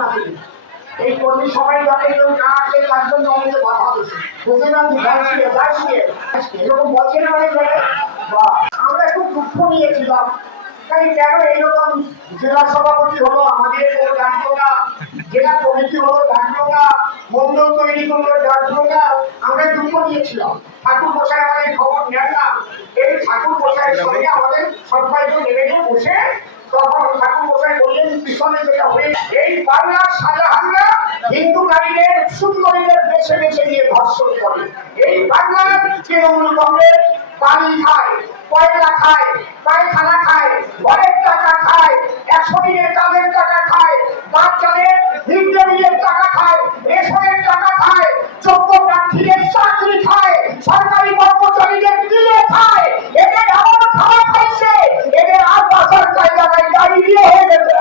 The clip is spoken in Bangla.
না তিনি এই কর্মী সবাই যাতে কেউ না আসে তার জন্য অনেকে বাধা দিচ্ছে বুঝলেন আপনি এরকম বলছেন অনেক জায়গায়। আমরা খুব দুঃখ নিয়েছিলাম তাই কেন এইরকম জেলা সভাপতি হলো আমাদের ডাকলো না, জেলা কমিটি হলো ডাকলো না, মন্ডল তৈরি করলো ডাকলো না, আমরা দুঃখ নিয়েছিলাম। ঠাকুর মশাই আমাদের খবর নেন না, এই ঠাকুর মশাইয়ের সঙ্গে আমাদের সবাইকে নেমে নিয়ে বসে তখন ঠাকুর মশাই বললেন পিছনে যেটা হয়ে এই বাংলার শাহজাহানরা হিন্দু নারীদের সুন্দরীদের বেছে বেছে নিয়ে ধর্ষণ করে, এই বাংলার তৃণমূল কংগ্রেস বাড়ি খায়, কয়লা খায়, পায়খানা খায়, ঘরের টাকা খায়, 100 দিনের কাজের টাকা খায়, বাচ্চাদের মিড টাকা খায়, রেশনের টাকা খায়, যোগ্য প্রার্থীদের চাকরি খায়, সরকারি কর্মচারীদের দিয়ে খায়। এদের এমন খাওয়া খাইছে এদের আর বাসার জায়গায় গাড়ি দিয়ে হয়ে গেছে।